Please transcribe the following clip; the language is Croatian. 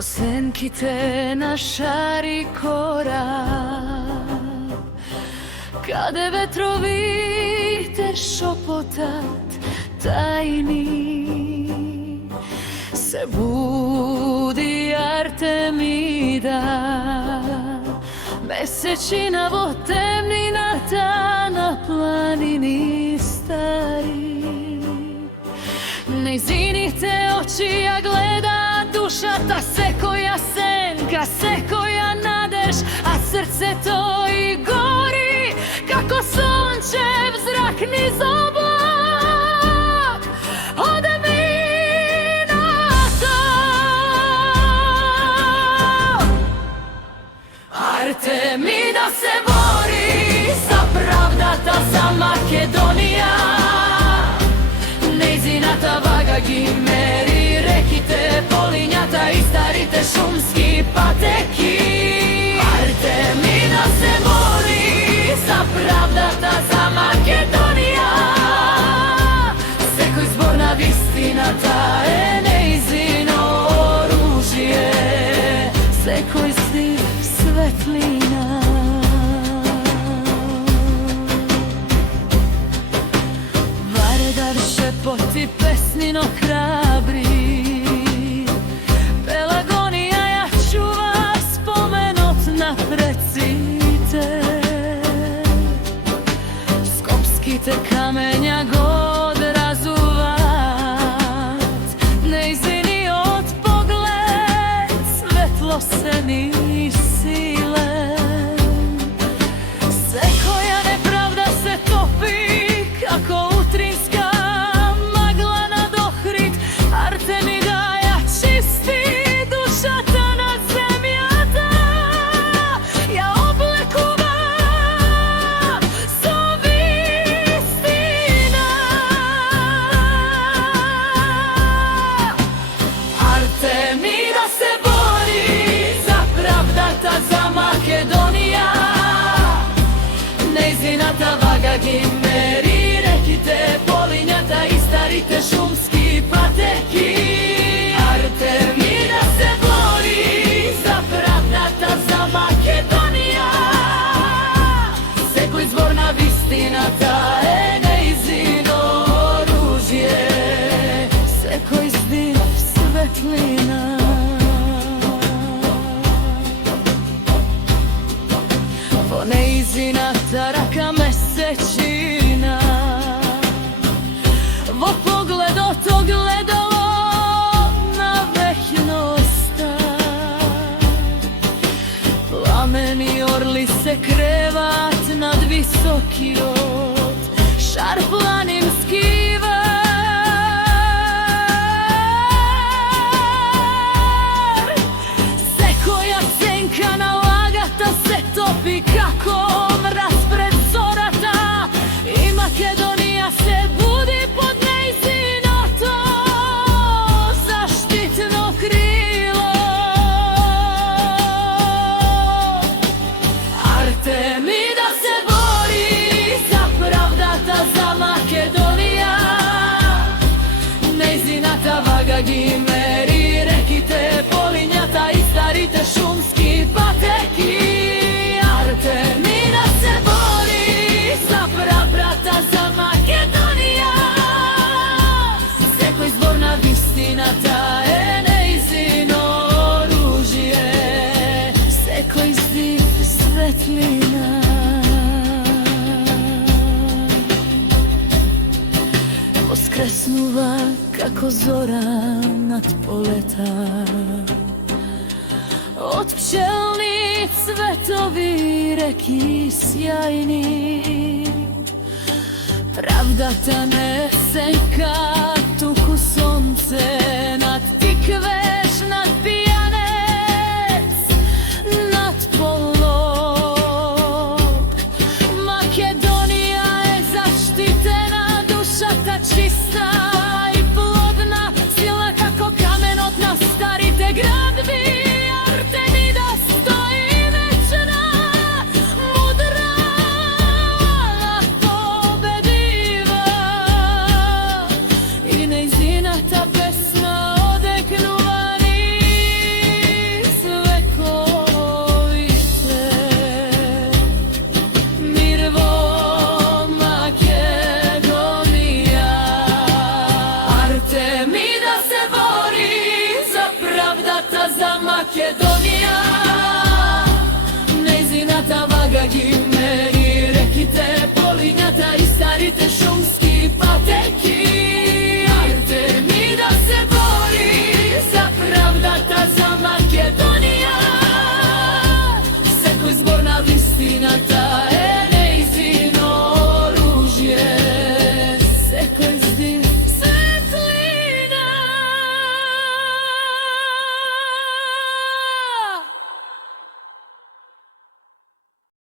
Senki te na šari korak, kade vetrovi te šopotat tajni. Se budi Artemida, mesečina vo temnina ta na planini stari. Nizini te oči ja gleda duša ta se koja senka, se koja nadeš, a srce to i gori kako sunčev zrak niz oblak. Ode mi na to. Artemida se bori za pravdata za Makedonija. Neizinata vaga gimeri, rekite polinjata i starite šumski pateki. Artemida se bori za pravdata za Makedonija. Seko izborna vistinata je neizino oružje. Seko izdiv svetlina. Varedar šepoti pesnino hrabri. Pelagonija ja čuva spomenut na precite. Skopski te kamenja god razuvat. Neizini od pogled svetlo se ni sile. Se koja nepravda se topi kako utrinska magla nad Ohrid. Artemida ja čisti dušata nad zemljata. Ja oblekuva sovistina. Artemida se bori za pravdata za Makedonija. Neizinata vaga gimeri, rekite polinjata i starite šumski pateki. Artemida se bori za pravdata za Makedonija. Seko izvorna vistinata je neizino oružje. Seko izdiv svetlina. Po neizinata raka mesečina. Vo pogledo to gledalo na vehnosta. Plameni orli se krevat nad visoki od šar planinski var. Se koja senka nalagata se topi kako mraz pred zorata. I Makedonija se budi pod neizino to zaštitno krilo. Artemida se bori za pravdata za Makedonija. Neizinata vaga gimeri, rekite polinjata i starite šumski pateki. Artemida se bori za pravdata za Makedonija. Seko izborna vistinata je neizino oružje. Seko izdiv svetlina. Voskresnuva kako zora nad poleta. Od pčelni cvetovi reki sjajni. Pravda ta ne senka tuku sonce.